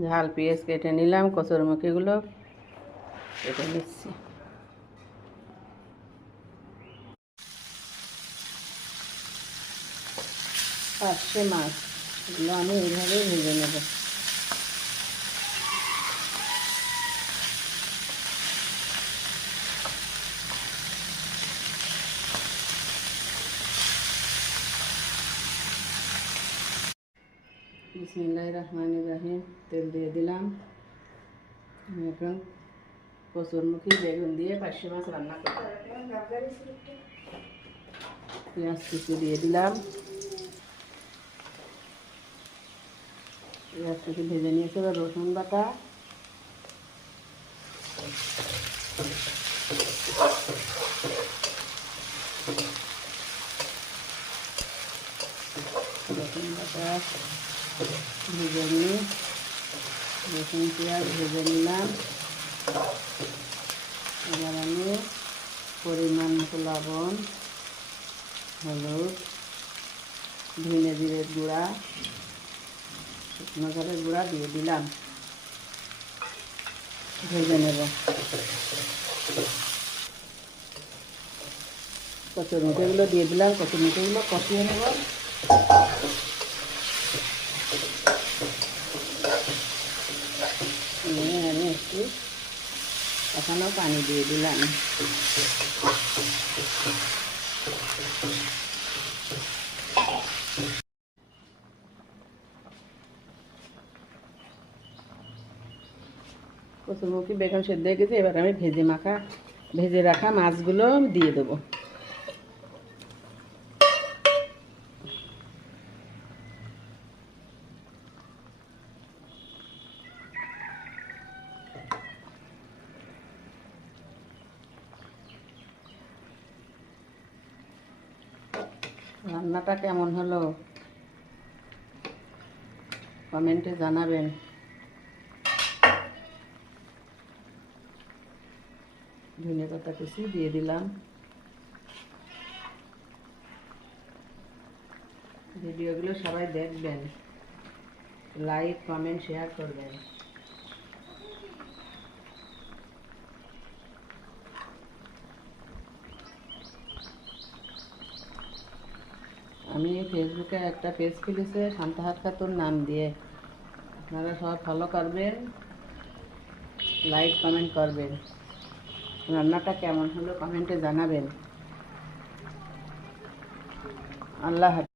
ঝাল পেঁয়াজ কেটে নিলাম, কচুরমুখিগুলো কেটে নিচ্ছি। পার্শে মাছ এগুলো আমি এইভাবেই ভেজে নেব। বিসমিল্লাহির রহমানির রহিম। তেল দিয়ে দিলাম। আমি এখন কচুরমুখী বেগুন দিয়ে পার্শে মাছ রান্না করব। পেঁয়াজ কুচি দিয়ে দিলাম। পেঁয়াজ কুচি ভেজে নিয়েছে। এবার রসুন বাটা, রসুন বাটা ভেজে নিয়ে রসুন পেঁয়াজ ভেজে নিলাম। এবার আমি পরিমাণ মতো লবণ, হলুদ, ধনে জিরের গুঁড়া, শুকনো ঝালের গুঁড়া দিয়ে দিলাম। ভেজে নেব। কচুরমুখিগুলো দিয়ে দিলাম। কচুরমুখিগুলো কষিয়ে নেব। আমি একটু এখনও পানি দিয়ে দিলাম। কচুরমুখী বেগুন সেদ্ধ হয়ে গেছে। এবার আমি ভেজে রাখা মাছগুলো দিয়ে দেবো। রান্নাটা কেমন হলো কমেন্টে জানাবেন। ধনে পাতা কুচি দিয়ে দিলাম। ভিডিওগুলো সবাই দেখবেন, লাইক কমেন্ট শেয়ার করবেন। আমি ফেসবুকে একটা পেজ খুলেছে শান্তাহাত খাতুন নাম দিয়ে। আপনারা সবাই ফলো করবেন, লাইক কমেন্ট করবেন। রান্নাটা কেমন হলো কমেন্টে জানাবেন। আল্লাহ হাফেজ।